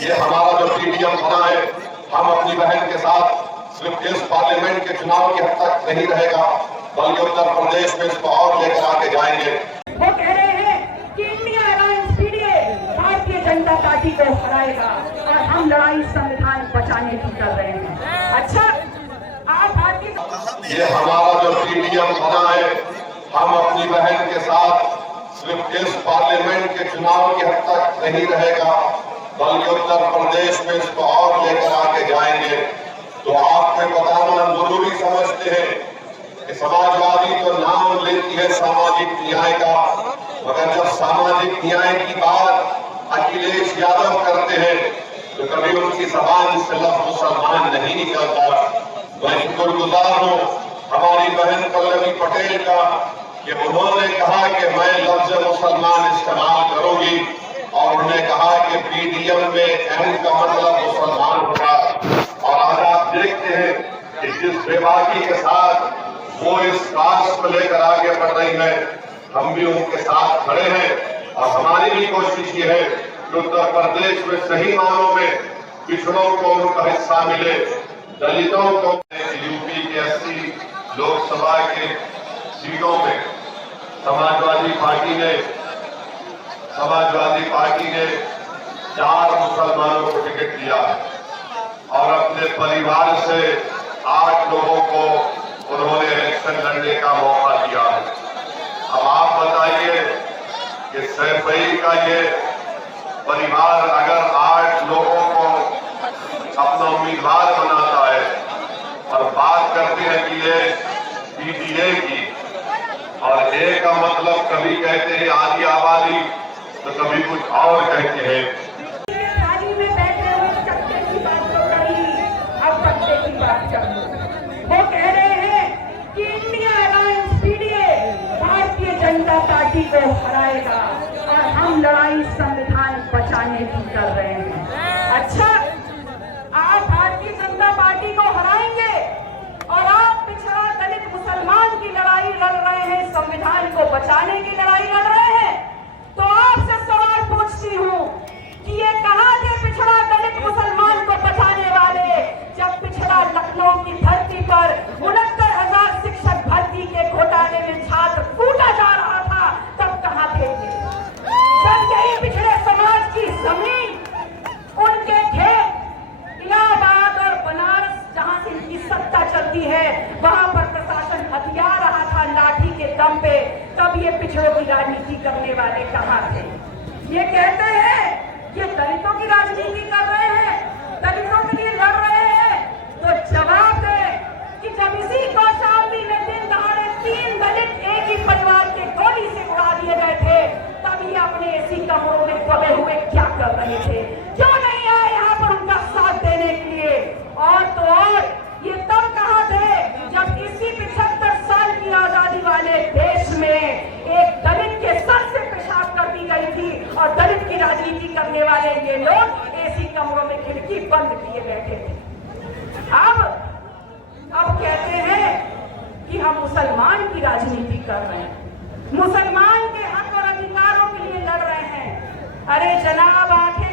ये हमारा जो पीडीएम बना है, हम अपनी बहन के साथ सिर्फ इस पार्लियामेंट के चुनाव की हद तक नहीं रहेगा, बल्कि उत्तर प्रदेश में इसको और लेकर आके जाएंगे। वो कह रहे हैं कि India alliance PDA Bharatiya Janata party को हराएगा और हम लड़ाई संविधान बचाने की कर रहे हैं। अच्छा, आप भारतीय ये हमारा जो पीडीएम बना है, हम अपनी बहन के साथ सिर्फ इस पार्लियामेंट के चुनाव की हद तक नहीं रहेगा, बल्कि उत्तर प्रदेश में इसको और लेकर आके जाएंगे। तो आप में बताना जरूरी समझते हैं कि समाजवादी तो नाम लेती है सामाजिक न्याय का, मगर जब सामाजिक न्याय की बात अखिलेश यादव करते हैं तो कभी उनकी जबान से लफ्ज मुसलमान नहीं निकलता। मैं शुक्रगुजार हूँ हमारी बहन पल्लवी पटेल का कि उन्होंने कहा कि मैं लफ्ज मुसलमान इस्तेमाल करूंगी, और उन्होंने कहा कि पीडीएम में एम का मतलब मुसलमान होगा। और आज आप देखते हैं कि जिस बेबाकी के साथ वो इस काज को लेकर आगे बढ़ रही है, हम भी उनके साथ खड़े हैं। और हमारी भी कोशिश ये है कि उत्तर प्रदेश में सही मानों में पिछड़ों को उनका हिस्सा मिले, दलितों को। यूपी के 80 लोकसभा के सीटों में समाजवादी पार्टी ने 4 मुसलमानों को टिकट दिया और अपने परिवार से 8 लोगों को उन्होंने इलेक्शन लड़ने का मौका दिया है। अब आप बताइए कि सैफई का ये परिवार अगर 8 लोगों को अपना उम्मीदवार बनाता है और बात करते हैं कि ये पीडीए की, और ए का मतलब कभी कहते हैं आधी आबादी तो कभी कुछ और कहते हैं। थाली में बैठे हुए चक्के की बात तो करी, अब चक्के की बात करो। वो कह रहे हैं कि India alliance PDA Bharatiya Janata party को हराएगा और हम लड़ाई संविधान बचाने की कर रहे हैं। अच्छा, आप भारतीय जनता पार्टी को हराएंगे और आप पिछड़ा दलित मुसलमान की लड़ाई लड़ रहे हैं, संविधान को बचाने की लड़ाई लड़ रहे हैं। तो आपसे सवाल पूछती हूँ कि ये कहाँ थे पिछड़ा दलित मुसलमान को बचाने वाले, जब पिछड़ा लखनऊ की धरती पर 69,000 शिक्षक भर्ती के घोटाले में छात्र कूटा जा रहा था, तब कहाँ थे? जब यही पिछड़े समाज की जमीन, उनके खेत इलाहाबाद और बनारस जहाँ से इनकी सत्ता चलती है, वहां पर प्रशासन हथिया रहा था लाठी के दम पे, तब ये पिछड़ों की राजनीति करने वाले कहाँ थे? ये कहते हैं ये दलितों की राजनीति कर रहे हैं, दलितों के लिए लड़ रहे हैं। तो जवाब है कि जब इसी कौशाम्बी में दिन दहाड़े 3 दलित एक ही परिवार के गोली से उड़ा दिए गए थे, तब ये अपने एसी कमरों में दबे हुए क्या कर रहे थे? क्यों नहीं आए यहाँ पर उनका साथ देने के लिए? और तो और ये तब कहाँ थे जब इसी 75 साल की आजादी वाले देश में एक दलित के सर से पेशाब कर दी गई थी और दलित की राजनीति करने वाले ये लोग एसी कमरों में खिड़की बंद किए बैठे थे। अब कहते हैं कि हम मुसलमान की राजनीति कर रहे हैं, मुसलमान के हक और अधिकारों के लिए लड़ रहे हैं। अरे जनाब, आंखें